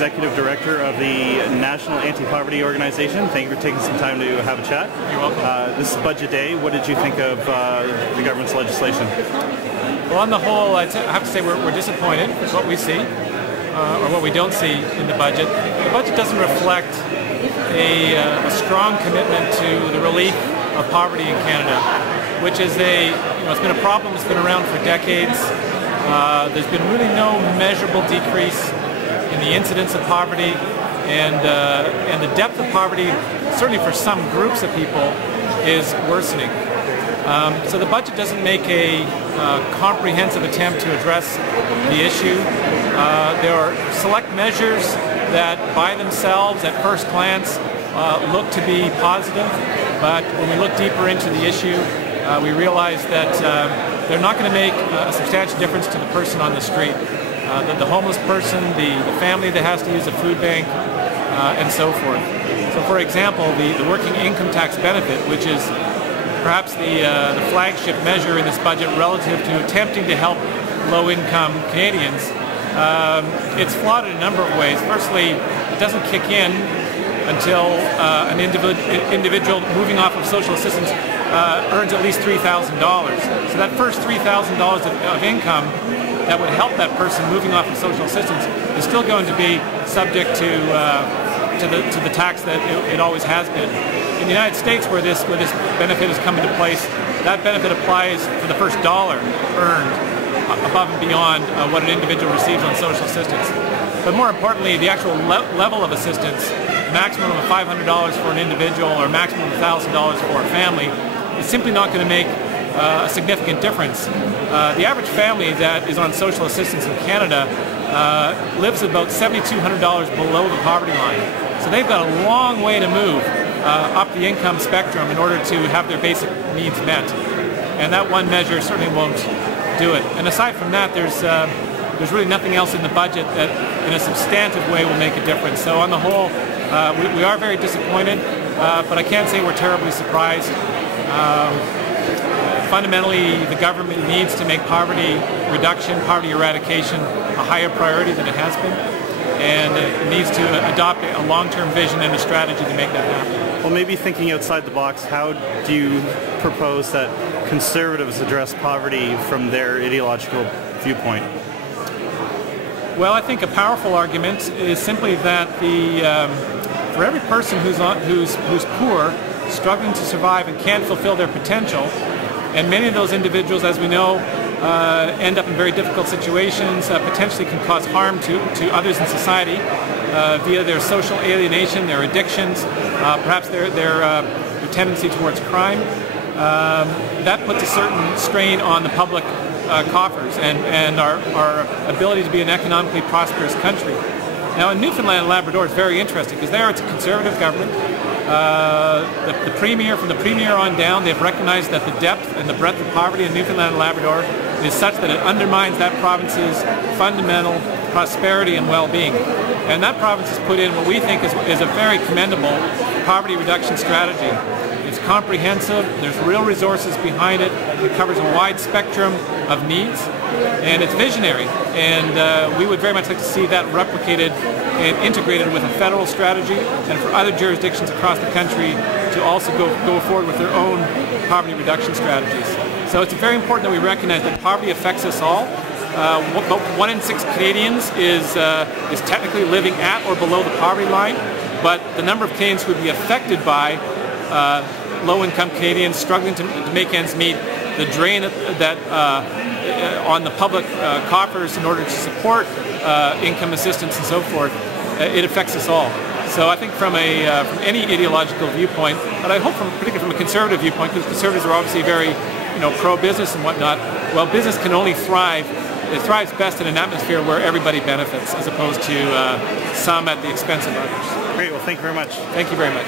Executive Director of the National Anti-Poverty Organization. Thank you for taking some time to have a chat. You're welcome. This is Budget Day. What did you think of the government's legislation? Well, on the whole, I have to say we're disappointed with what we see, or what we don't see in the budget. The budget doesn't reflect a strong commitment to the relief of poverty in Canada, which is it's been a problem that's been around for decades. There's been really no measurable decrease in the incidence of poverty, and the depth of poverty, certainly for some groups of people, is worsening. So the budget doesn't make a comprehensive attempt to address the issue. There are select measures that by themselves at first glance look to be positive, but when we look deeper into the issue, we realize that they're not going to make a substantial difference to the person on the street. The homeless person, the family that has to use a food bank, and so forth. So for example, the working income tax benefit, which is perhaps the flagship measure in this budget relative to attempting to help low-income Canadians, it's flawed in a number of ways. Firstly, it doesn't kick in until an individual moving off of social assistance earns at least $3,000. So that first $3,000 of income that would help that person moving off of social assistance is still going to be subject to the tax that it always has been. In the United States, where this benefit has come into place, that benefit applies for the first dollar earned above and beyond what an individual receives on social assistance. But more importantly, the actual level of assistance, maximum of $500 for an individual or maximum of $1,000 for a family, is simply not going to make a significant difference. The average family that is on social assistance in Canada lives about $7,200 below the poverty line. So they've got a long way to move up the income spectrum in order to have their basic needs met. And that one measure certainly won't do it. And aside from that, there's really nothing else in the budget that in a substantive way will make a difference. So on the whole, we are very disappointed, but I can't say we're terribly surprised. Fundamentally, the government needs to make poverty reduction, poverty eradication a higher priority than it has been, and it needs to adopt a long-term vision and a strategy to make that happen. Well, maybe thinking outside the box, how do you propose that Conservatives address poverty from their ideological viewpoint? Well, I think a powerful argument is simply that for every person who's poor, struggling to survive and can't fulfill their potential, and many of those individuals, as we know, end up in very difficult situations, potentially can cause harm to others in society via their social alienation, their addictions, perhaps their tendency towards crime. That puts a certain strain on the public coffers and our ability to be an economically prosperous country. Now in Newfoundland and Labrador it's very interesting because there it's a Conservative government. The Premier, from the Premier on down, they've recognized that the depth and the breadth of poverty in Newfoundland and Labrador is such that it undermines that province's fundamental prosperity and well-being. And that province has put in what we think is a very commendable poverty reduction strategy. It's comprehensive, there's real resources behind it, it covers a wide spectrum of needs, and it's visionary. And we would very much like to see that replicated and integrated with a federal strategy, and for other jurisdictions across the country to also go forward with their own poverty reduction strategies. So it's very important that we recognize that poverty affects us all. About 1 in 6 Canadians is technically living at or below the poverty line, but the number of Canadians who would be affected by low-income Canadians struggling to make ends meet, the drain on the public coffers in order to support income assistance and so forth, it affects us all. So I think from any ideological viewpoint, but I hope particularly from a Conservative viewpoint, because Conservatives are obviously very pro-business and whatnot, well, business can only thrive. It thrives best in an atmosphere where everybody benefits, as opposed to some at the expense of others. Great. Well, thank you very much. Thank you very much.